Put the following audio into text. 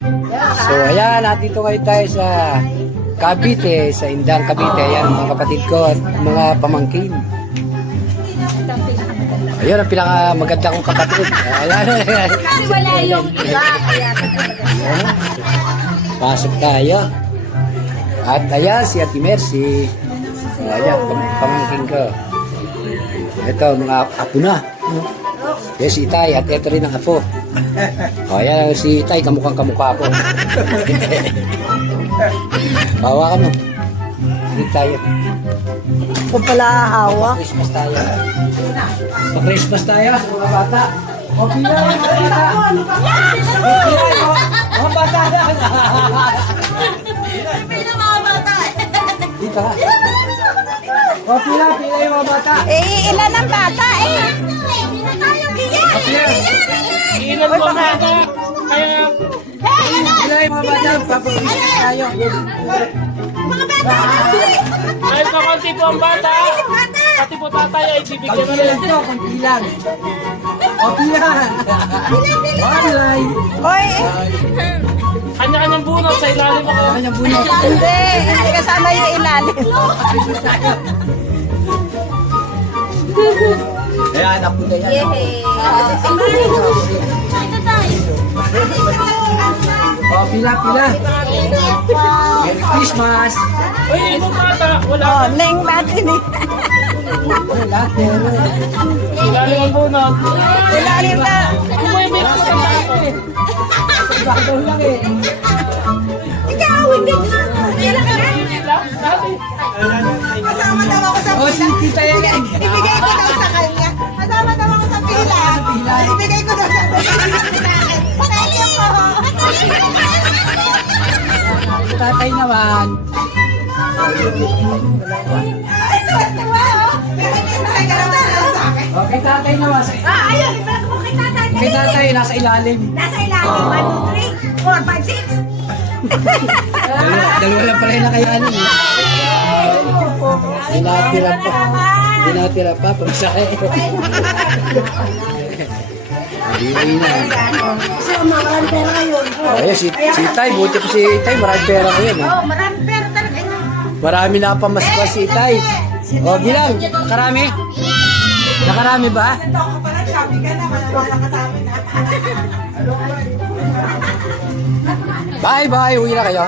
So ayan, nandito ngayon tayo sa Cavite, sa Indang Cavite. Ayan mga kapatid ko at mga pamangkin. Ayun ang pinakamaganda kong kapatid. Ayan. Kasi wala yung iba, kaya Pasok tayo. At ayan si Ate Mercy. Ayan, pamangkin ko. Ito, mga apo na. Yes, si Itay. At ito rin ang apo. Ayan, si Itay, kamukhang kamukha ko. Bawa ka mo. Hindi tayo. Kung pala hawa. Christmas tayo. Pa-Christmas tayo, mga bata. O, pila mga bata. Mga bata lang. Pila mga bata. Dito ka. O, pila yung mga bata. Eh, ilan ang bata eh? Hindi na tayo bigyan. Ilan po ang bata? Kaya Pila yung mga bata. Pa-Christmas tayo. Mga bata. kahit kakunti po ang bata, pati po tatay ay bibigyan na rin. Ito, kunti lang. O, pila. Online. Hoy, Kanya-kanyang bunot sa ilalim ako. Kanyang bunot. hindi kasama yung ilalim. Pa-Christmas tayo. Ayan, apo na yan. O, pila. Merry Christmas. Uy, ibang bata, wala. Oh, neng natin eh. Lahat meron. Ilalim ang bunot. Ilalim na. Ano mo yung binot sa bata? Bago lang eh. Ikaw, hindi. Ilan ka na? Kasama daw ako sa O, si Tita yan. Ibigay ko daw sa kanya. Kasama daw ako sa pila. Ibigay ko daw sa kanya. Thank you po. Tatay naman. Okay, tatay naman. Ayun, ibalik mo kay tatay. Kay tatay, nasa ilalim. Nasa ilalim. 1, 2, 3, 4, 5, 6. Dalawa lang pala yung nakayanin. Dinatira pa. Dinatira pa. Pagsahe. Hindi na. So, maraming pera ngayon. Ayun, si Tay. Buti pa si Tay. Maraming pera ko yun. Oh, maraming pera talaga yun. Marami na pamasko si Tay. O, bilang. Karami? Nakarami ba? Ito ako pa nag-shopping ka na. Wala kasama na. Bye-bye. Uwi na kayo.